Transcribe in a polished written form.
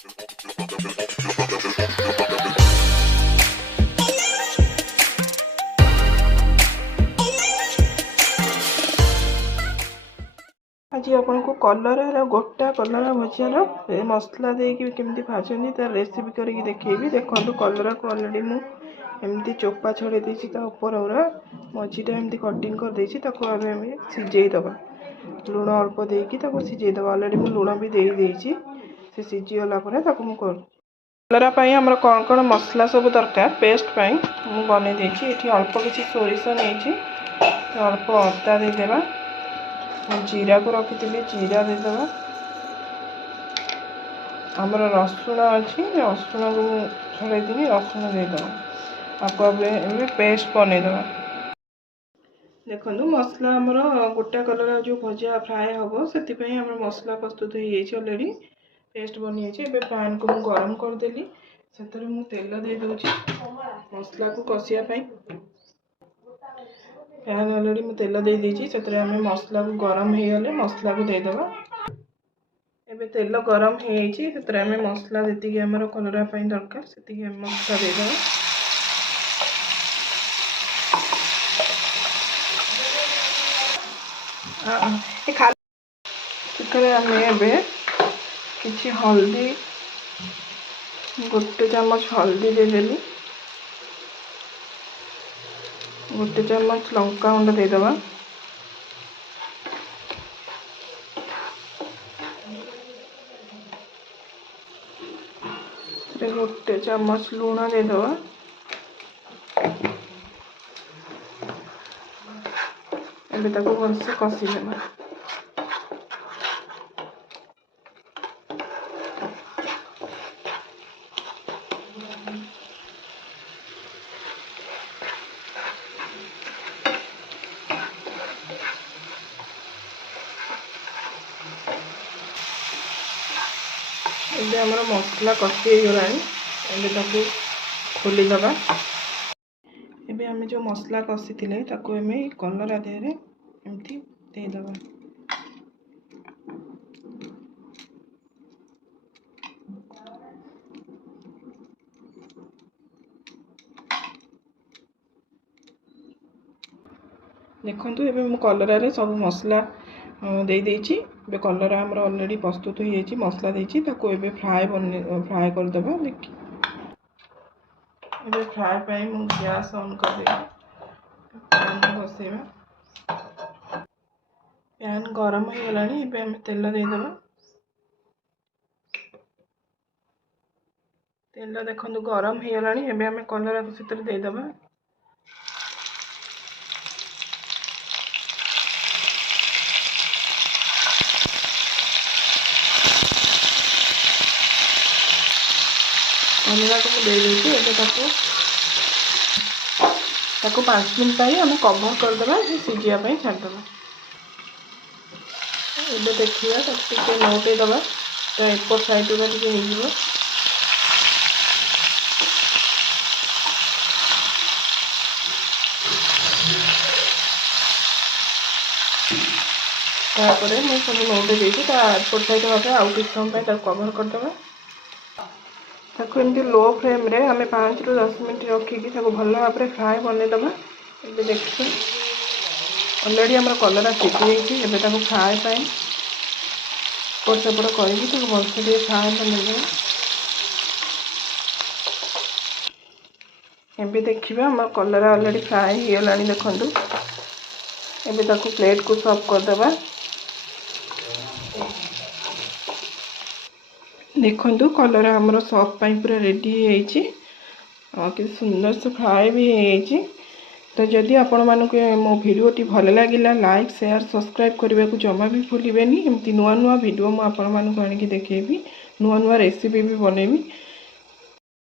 आज आपन को कलर गोटा कलर भजियार मसला देकी केमती भाजनी तार रेसिपी करके देखी। देखो कलर को अलरेडी मुझे चोपा छड़े देती ऊपर गुरा मझीटा एमती कटिंग कर देती सिझेदबा लुण अल्प देकी सिझेदबा। अलरेडी मुझे लुण भी देती से सिझीगला कलर आमर कौन कौन मसला सब दरकार पेस्ट मुझे बन देती अल्प किसी सोरिष नहीं अल्प अदा देदेबा जीरा को रखी जीरा देदेबा आमर रसुण अच्छी रसुण को छड़े रसुण देदेबा आपको पेस्ट बनईदेबा। देखो मसला आमर गोटा कलर जो भजा फ्राए हम से मसला प्रस्तुत हो ऑलरेडी पेस्ट बनी जाइए। पैन को मुझे गरम करदेली से तेल दे दूची मसला को कषिया पैन अलरेडी मुझे तेल दे देती से मसला को गरम हो गले मसला को देदेबा। एबे तेल गरम हो मसला जी आम कलर दरकार से मसला देदेबा। किसी हल्दी गोटे चामच हल्दी देदेली गोटे चामच लंका गुंड देदेबा गोटे चामच लुण देदेबा एबे ताको भलसे कषिदेबा। एबे हमर मसला कषि गला खोलीदबा। एबे आमे जो मसला कषि थिले ताको एमे कलर देहरे एमती देदबा। देखंतु एबे मु कलर रे सब मसला दे देछि। बे कलर आमर ऑलरेडी प्रस्तुत हो जाइए मसला देछि ताको एबे फ्राए कर देबा। देखि एबे फ्राए पई मु गैस ऑन कर देबा पैन बसेबा पैन गरम हो गलानी एबे हम तेल दे देबा। तेल देखंतु गरम हो गलानी एबे हम कलर को सितर दे देबा। कलर को दे देती एबे ताको 5 मिनट आम कवर करदेबा सिझापी छाड़देबा। एबे देखिए टे नौटेदबा तो एपट साइड टे हो तापर मैं सब नौटे देती एपट साइड भाव आउ कि समय कवर करदेबा। ताको एमती लो फ्लेम रे हमें 5 ରୁ 10 मिनट रखिकी भल भाव में फ्राए बनईदबा। ये देखिए ऑलरेडी आम कलर सिझी जाइए फ्राए एपट सेपट करके भलसे फ्राए बनईदबा। एबे देखिए आम कलर ऑलरेडी फ्राए हो गलानी देखंतु एबे ताको प्लेट को सर्व करदेबा। देखंतु कलर आमर सर्व पूरा रेडी कि सुंदर से फ्राए भी हो। तो जदि आपण मानक मो भिडियोटी भल लगे लाइक शेयर सब्सक्राइब करने को जमा भी भूलें। एमती नुआ नुआ भिडियो मुझे आपण मानक आनिकी देखेबी नुआ नुआ रेसिपी भी बनैबी।